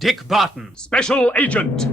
Dick Barton, Special Agent.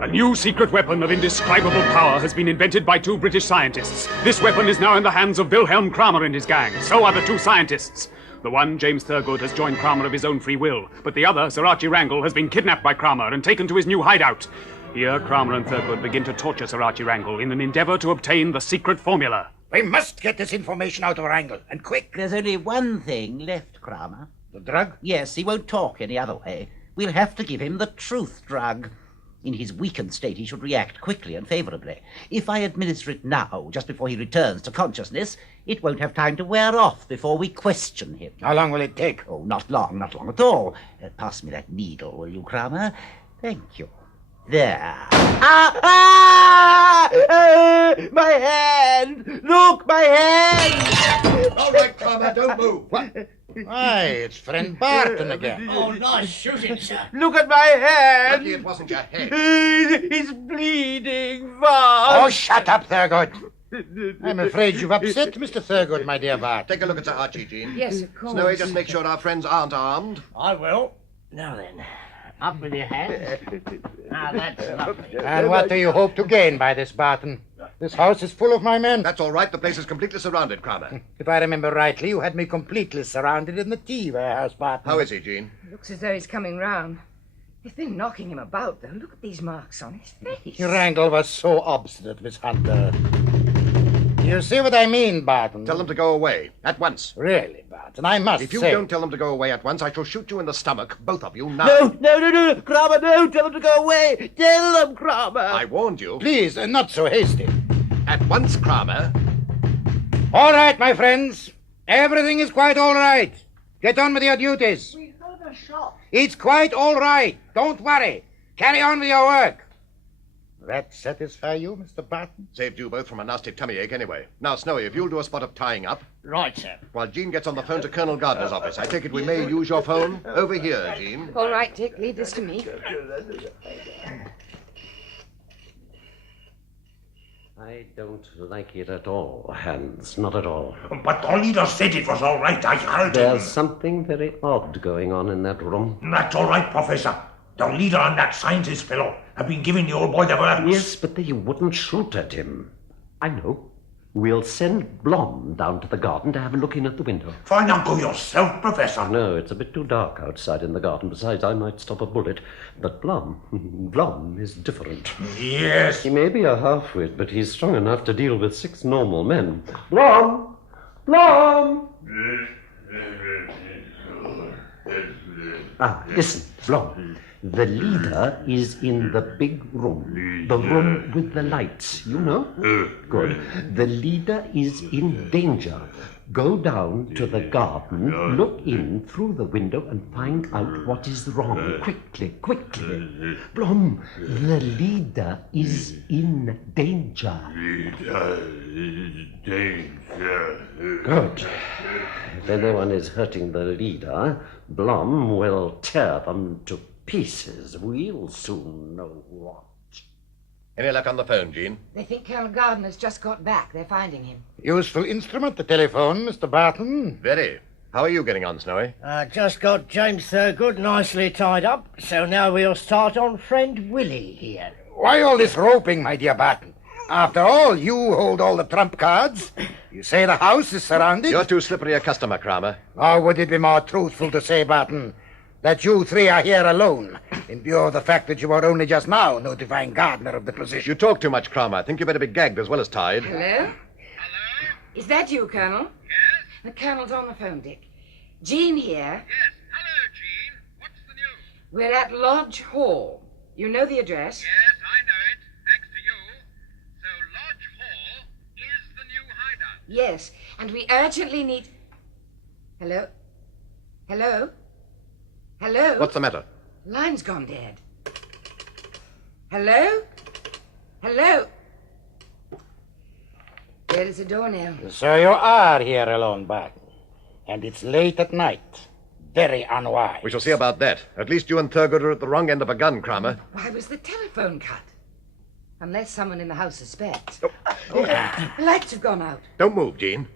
A new secret weapon of indescribable power has been invented by 2 British scientists. This weapon is now in the hands of Wilhelm Kramer and his gang. So are the 2 scientists. The one, James Thurgood, has joined Kramer of his own free will, but the other, Sir Archie Wrangle, has been kidnapped by Kramer and taken to his new hideout. Here, Kramer and Thurgood begin to torture Sir Archie Wrangle in an endeavor to obtain the secret formula. We must get this information out of Wrangle, and quick. There's only one thing left, Kramer. The drug? Yes, he won't talk any other way. We'll have to give him the truth drug. In his weakened state, he should react quickly and favorably. If I administer it now, just before he returns to consciousness, it won't have time to wear off before we question him. How long will it take? Oh, not long at all. Pass me that needle, will you, Kramer? Thank you. There. My hand! Look, my hand! All right, Kramer, don't move. What? Why, it's friend Barton again. Oh, nice shooting, sir. Look at my hand! Lucky it wasn't your head. It's bleeding fast. Oh, shut up, Thurgood. I'm afraid you've upset Mr. Thurgood, my dear Bart. Take a look at Sir Archie, Jean. Yes, of course. Snowy, just make sure our friends aren't armed. I will. Now then, up with your hands. Now that's lovely. And what do you hope to gain by this, Barton? This house is full of my men. That's all right. The place is completely surrounded, Kramer. If I remember rightly, you had me completely surrounded in the tea warehouse, Barton. How is he, Jean? Looks as though he's coming round. They've been knocking him about, though. Look at these marks on his face. Wrangle was so obstinate, Miss Hunter. You see what I mean, Barton? Tell them to go away. At once. Really, Barton, I must If you say... don't tell them to go away at once, I shall shoot you in the stomach, both of you, now. No, Kramer, no, tell them to go away. Tell them, Kramer. I warned you. Please, not so hasty. At once, Kramer. All right, my friends. Everything is quite all right. Get on with your duties. We heard a shot. It's quite all right. Don't worry. Carry on with your work. That satisfy you, Mr. Barton? Saved you both from a nasty tummy ache anyway. Now, Snowy, if you'll do a spot of tying up. Right, sir. While Jean gets on the phone to Colonel Gardner's office. I take it we may use your phone? Over here, Jean. All right, Dick, leave this to me. I don't like it at all, Hans, not at all. But the leader said it was all right. I heard There's him. something very odd going on in that room. That's all right, Professor. The leader and that scientist fellow have been giving the old boy the works. Yes, but they wouldn't shoot at him. I know. We'll send Blom down to the garden to have a look in at the window. Find out go yourself, Professor. No, it's a bit too dark outside in the garden. Besides, I might stop a bullet. But Blom is different. Yes. He may be a half-wit, but he's strong enough to deal with 6 normal men. Blom! Listen, Blom. The leader is in the big room. The room with the lights, you know? Good. The leader is in danger. Go down to the garden, look in through the window and find out what is wrong. Quickly. Blom, the leader is in danger. Good. If anyone is hurting the leader, Blom will tear them to pieces. We'll soon know what. Any luck on the phone, Jean? They think Colonel Gardner's just got back. They're finding him. Useful instrument, the telephone, Mr. Barton. Very. How are you getting on, Snowy? Just got James Thurgood nicely tied up, so now we'll start on friend Willie here. Why all this roping, my dear Barton? After all, you hold all the trump cards. You say the house is surrounded. You're too slippery a customer, Kramer. Or would it be more truthful to say, Barton, that you 3 are here alone, in view of the fact that you were only just now notifying Gardner of the position? You talk too much, Kramer. I think you better be gagged as well as tied. Hello? Hello? Is that you, Colonel? Yes? The Colonel's on the phone, Dick. Jean here. Yes. Hello, Jean. What's the news? We're at Lodge Hall. You know the address? Yes, I know it. Thanks to you. So Lodge Hall is the new hideout. Yes, and we urgently need... Hello? Hello? Hello? What's the matter? Line's gone dead. Hello? Hello? There is a door now. So you are here alone, Barton. And it's late at night. Very unwise. We shall see about that. At least you and Thurgood are at the wrong end of a gun, Kramer. Why was the telephone cut? Unless someone in the house suspects. Oh. The lights have gone out. Don't move, Jean.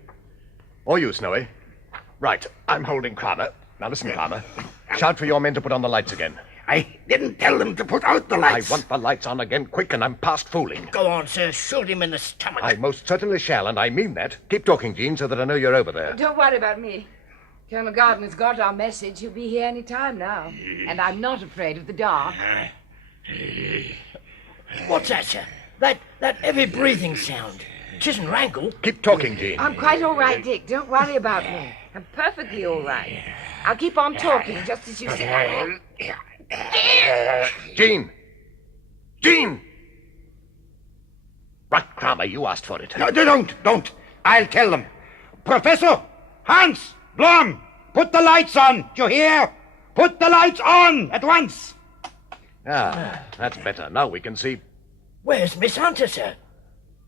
Or you, Snowy. Right, I'm holding Kramer. Now listen, Kramer. Shout for your men to put on the lights again. I didn't tell them to put out the lights. I want the lights on again, quick, and I'm past fooling. Go on, sir. Shoot him in the stomach. I most certainly shall, and I mean that. Keep talking, Jean, so that I know you're over there. Don't worry about me. Colonel Gardner's got our message. He'll be here any time now. And I'm not afraid of the dark. What's that, sir? That heavy breathing sound. It isn't Wrangle. Keep talking, Jean. I'm quite all right, Dick. Don't worry about me. I'm perfectly all right. I'll keep on talking, just as you say. Jean! Jean! Right, Kramer, you asked for it. No, don't. I'll tell them. Professor! Hans! Blom! Put the lights on! Do you hear? Put the lights on at once! Ah, that's better. Now we can see. Where's Miss Hunter, sir?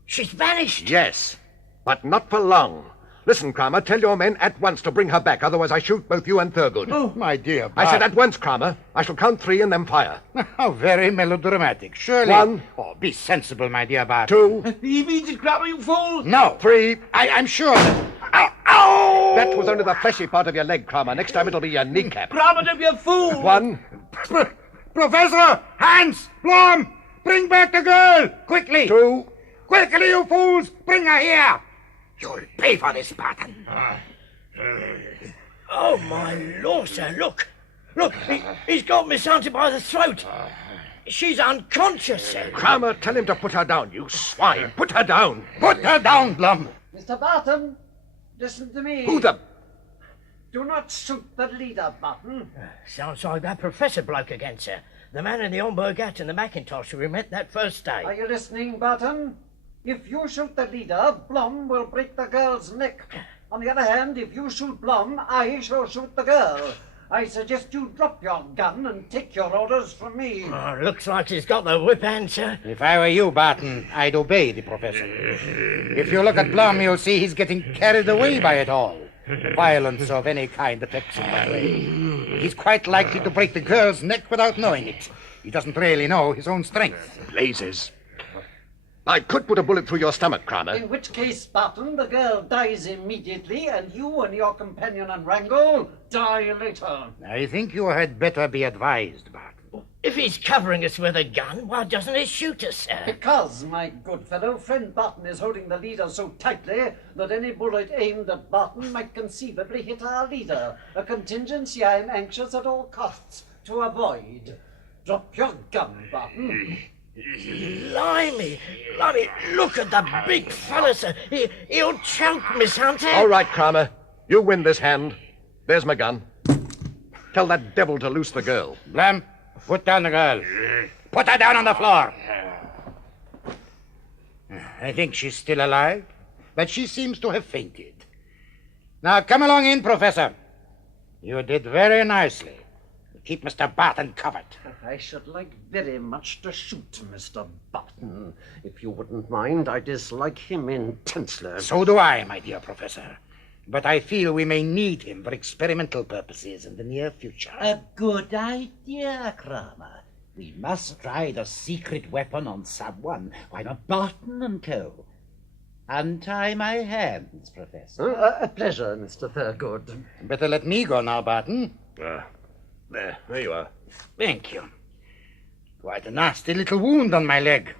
She's vanished. Yes, but not for long. Listen, Kramer, tell your men at once to bring her back, otherwise I shoot both you and Thurgood. Oh, my dear I said Barton. at once, Kramer. I shall count 3 and then fire. How very melodramatic. Surely. 1. Oh, be sensible, my dear Barton. 2. He means it, Kramer, you fool! No. 3. I'm sure that... Ow! Ow! That was only the fleshy part of your leg, Kramer. Next time it'll be your kneecap. Kramer, don't be a fool! 1. Professor! Hans! Blom! Bring back the girl! Quickly! 2. Quickly, you fools! Bring her here! You'll pay for this, Barton. Oh, my Lord, sir, look. Look, he's got Miss Hunter by the throat. She's unconscious, sir. Kramer, tell him to put her down, you swine. Put her down. Put her down, Blom. Mr. Barton, listen to me. Who the... Do not shoot the leader, Barton. Sounds like that professor bloke again, sir. The man in the Homburg hat and the Macintosh who we met that first day. Are you listening, Barton? If you shoot the leader, Blom will break the girl's neck. On the other hand, if you shoot Blom, I shall shoot the girl. I suggest you drop your gun and take your orders from me. Oh, looks like he's got the whip hand, sir. If I were you, Barton, I'd obey the professor. If you look at Blom, you'll see he's getting carried away by it all. Violence of any kind affects him that way. He's quite likely to break the girl's neck without knowing it. He doesn't really know his own strength. Blazes. I could put a bullet through your stomach, Kramer. In which case, Barton, the girl dies immediately, and you and your companion and Wrangle die later. I think you had better be advised, Barton. If he's covering us with a gun, why doesn't he shoot us, sir? Because, my good fellow, friend Barton is holding the leader so tightly that any bullet aimed at Barton might conceivably hit our leader, a contingency I am anxious at all costs to avoid. Drop your gun, Barton. Blimey, look at the big fella, sir. He'll choke Miss Hunter. All right, Kramer. You win this hand. There's my gun. Tell that devil to loose the girl. Blom, put down the girl. Put her down on the floor. I think she's still alive, but she seems to have fainted. Now, come along in, Professor. You did very nicely. Keep Mr. Barton covered. I should like very much to shoot Mr. Barton. If you wouldn't mind, I dislike him intensely. So do I, my dear Professor. But I feel we may need him for experimental purposes in the near future. A good idea, Kramer. We must try the secret weapon on someone. Why not Barton and co? Untie my hands, Professor. A pleasure, Mr. Thurgood. Better let me go now, Barton. There you are. Thank you. Quite a nasty little wound on my leg.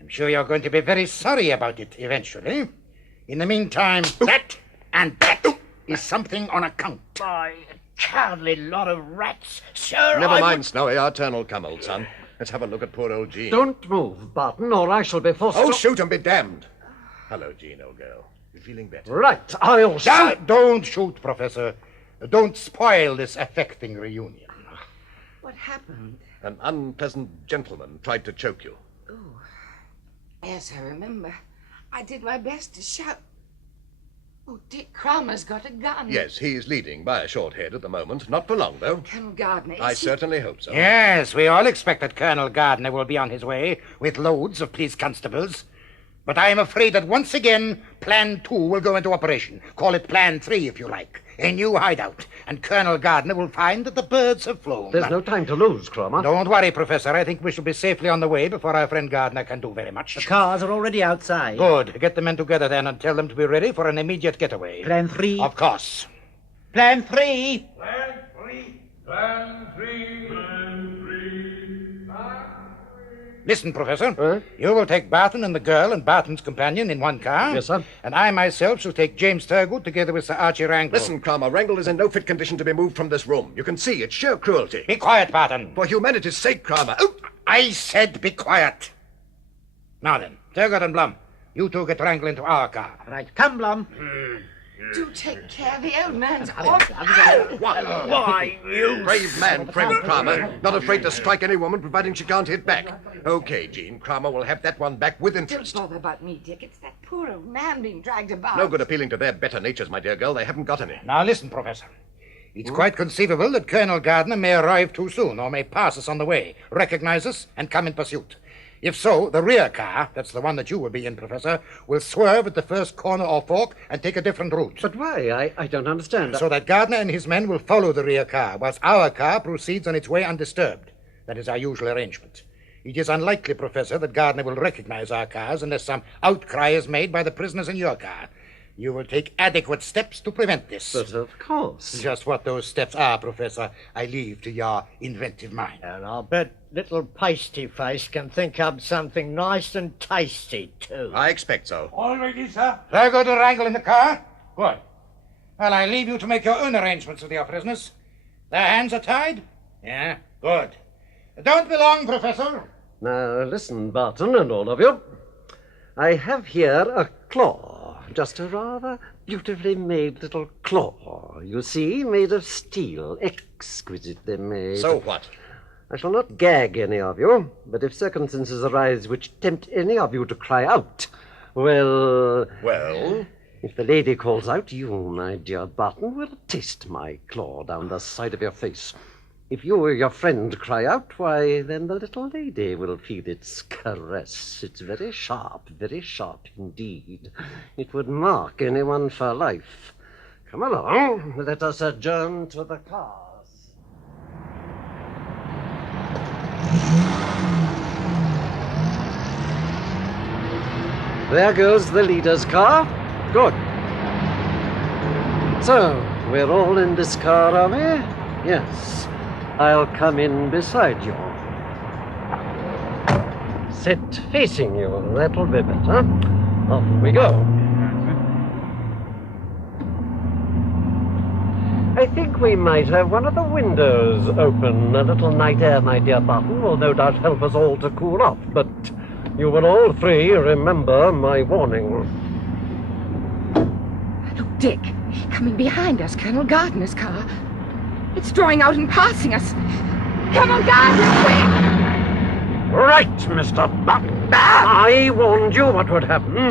I'm sure you're going to be very sorry about it eventually. In the meantime, that and that is something on account. By a cowardly lot of rats, sir. Never mind, Snowy. Our turn will come, old son. Let's have a look at poor old Jean. Don't move, Barton, or I shall be forced Oh, to... shoot and be damned. Hello, Jean, old girl. You feeling better? Right, I'll... Don't shoot, Professor. Don't spoil this affecting reunion. What happened? An unpleasant gentleman tried to choke you. Oh, yes, I remember. I did my best to shout. Oh, Dick Kramer's got a gun. Yes, he's leading by a short head at the moment. Not for long, though. Colonel Gardner, I is he... certainly hope so. Yes, we all expect that Colonel Gardner will be on his way with loads of police constables. But I am afraid that once again, Plan 2 will go into operation. Call it Plan 3, if you like. A new hideout. And Colonel Gardner will find that the birds have flown. There's no time to lose, Cromer. Don't worry, Professor. I think we shall be safely on the way before our friend Gardner can do very much. The cars are already outside. Good. Get the men together then and tell them to be ready for an immediate getaway. Plan 3? Of course. Plan 3? Plan 3. Plan 3. Plan 3. Listen, Professor. You will take Barton and the girl and Barton's companion in one car. Yes, sir. And I myself shall take James Thurgood together with Sir Archie Wrangle. Listen, Cromer, Wrangle is in no fit condition to be moved from this room. You can see it's sheer cruelty. Be quiet, Barton. For humanity's sake, Cromer. Oh! I said be quiet. Now then, Thurgood and Blum, you two get Wrangle into our car. Right. Come, Blum. Do take care. The old man's awful. Why, you... Brave man, friend Cromer. Not afraid to strike any woman, providing she can't hit back. Okay, Jean, Cromer will have that one back with Don't interest. bother about me, Dick. It's that poor old man being dragged about. No good appealing to their better natures, my dear girl. They haven't got any. Now listen, Professor. It's quite conceivable that Colonel Gardner may arrive too soon or may pass us on the way, recognize us, and come in pursuit. If so, the rear car, that's the one that you will be in, Professor, will swerve at the first corner or fork and take a different route. But why? I don't understand. So that Gardner and his men will follow the rear car, whilst our car proceeds on its way undisturbed. That is our usual arrangement. It is unlikely, Professor, that Gardner will recognize our cars unless some outcry is made by the prisoners in your car. You will take adequate steps to prevent this. But of course. Just what those steps are, Professor, I leave to your inventive mind. And I'll bet little pasty face can think up something nice and tasty, too. I expect so. All ready, sir? Thurgood and Wrangle in the car? Good. Well, I leave you to make your own arrangements with your prisoners. Their hands are tied? Yeah, good. Don't be long, Professor. Now, listen, Barton and all of you. I have here a claw. Just a rather beautifully made little claw, you see, made of steel, exquisitely made. So what? I shall not gag any of you, but if circumstances arise which tempt any of you to cry out, well... Well? If the lady calls out, you, my dear Barton, will taste my claw down the side of your face. If you or your friend cry out, why, then the little lady will feel its caress. It's very sharp indeed. It would mark anyone for life. Come along, let us adjourn to the cars. There goes the leader's car. Good. So, we're all in this car, are we? Yes. I'll come in beside you. Sit facing you. That'll be better. Off we go. I think we might have one of the windows open. A little night air, my dear Barton, will no doubt help us all to cool off. But you will all three remember my warning. Look, Dick. Coming behind us, Colonel Gardner's car. It's drawing out and passing us. Come on, Gardner, quick! Right, Mr. Barton. I warned you what would happen.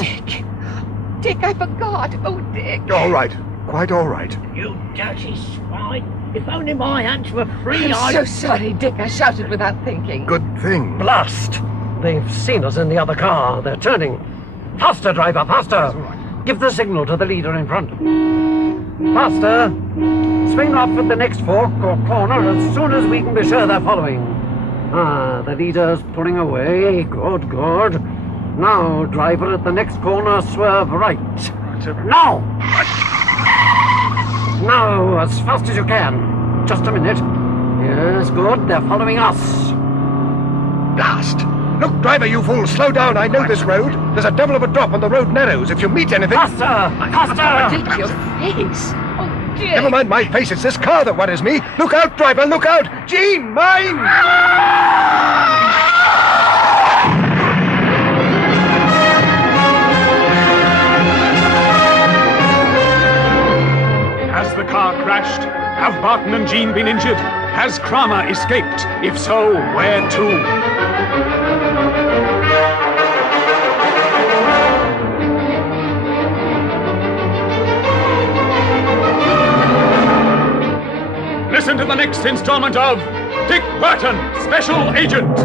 Dick, I forgot. Oh, Dick. All right. Quite all right. You dirty swine. If only my hands were free, I'm so sorry, Dick. I shouted without thinking. Good thing. Blast! They've seen us in the other car. They're turning. Faster, driver, faster! Give the signal to the leader in front. Faster! Swing off at the next fork or corner as soon as we can be sure they're following. Ah, the leader's pulling away. Good, good. Now, driver, at the next corner, swerve right. Now! Now, as fast as you can. Just a minute. Yes, good. They're following us. Blast! Look, driver, you fool, slow down. I know this road. There's a devil of a drop and the road narrows. If you meet anything... Faster! Faster! Dick, your face. Oh, Dick. Never mind my face, it's this car that worries me. Look out, driver, look out! Jean, mine! Has the car crashed? Have Barton and Jean been injured? Has Cromer escaped? If so, where to? Listen to the next installment of Dick Barton, Special Agent.